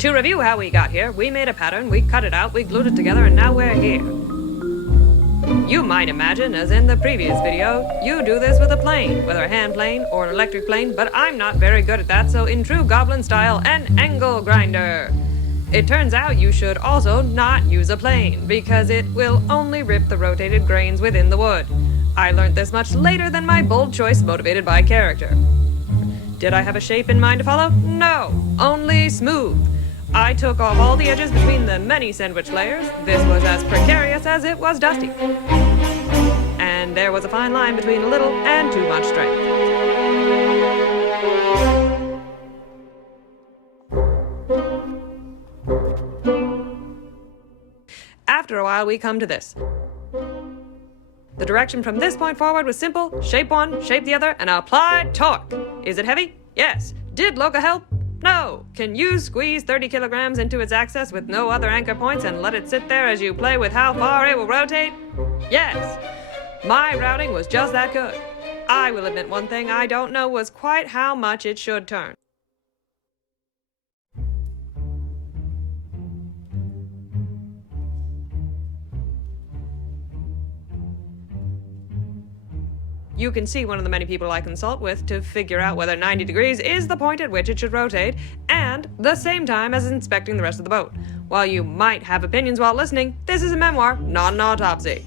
To review how we got here, we made a pattern, we cut it out, we glued it together, and now we're here. You might imagine, as in the previous video, you do this with a plane, whether a hand plane or an electric plane, but I'm not very good at that, so in true Goblin style, an angle grinder. It turns out you should also not use a plane, because it will only rip the rotated grains within the wood. I learned this much later than my bold choice motivated by character. Did I have a shape in mind to follow? No, only smooth. I took off all the edges between the many sandwich layers. This was as precarious as it was dusty. And there was a fine line between a little and too much strength. After a while, we come to this. The direction from this point forward was simple: shape one, shape the other, and apply torque. Is it heavy? Yes. Did Lokah help? No. Can you squeeze 30 kilograms into its axis with no other anchor points and let it sit there as you play with how far it will rotate? Yes. My routing was just that good. I will admit one thing I don't know was quite how much it should turn. You can see one of the many people I consult with to figure out whether 90 degrees is the point at which it should rotate, and the same time as inspecting the rest of the boat. While you might have opinions while listening, this is a memoir, not an autopsy.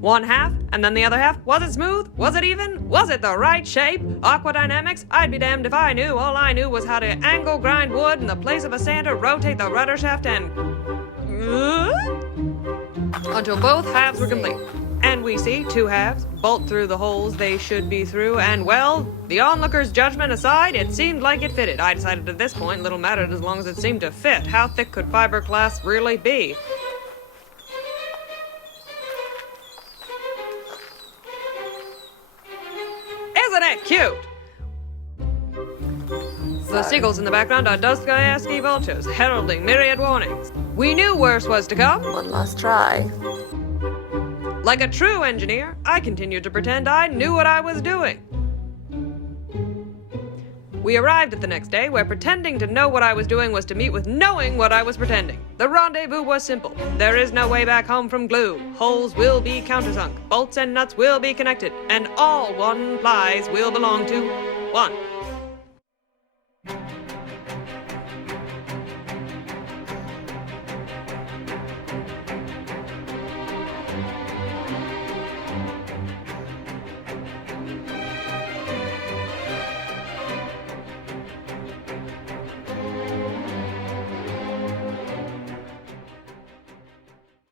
One half, and then the other half. Was it smooth? Was it even? Was it the right shape? Aquadynamics? I'd be damned if I knew. All I knew was how to angle grind wood in the place of a sander, rotate the rudder shaft, and... until both halves were complete. And we see two halves, bolt through the holes they should be through, and well, the onlooker's judgment aside, it seemed like it fitted. I decided at this point, little mattered as long as it seemed to fit. How thick could fiberglass really be? Isn't it cute? The seagulls in the background are Dostoevsky vultures, heralding myriad warnings. We knew worse was to come. One last try. Like a true engineer, I continued to pretend I knew what I was doing. We arrived at the next day, where pretending to know what I was doing was to meet with knowing what I was pretending. The rendezvous was simple. There is no way back home from glue. Holes will be countersunk, bolts and nuts will be connected, and all one plies will belong to one.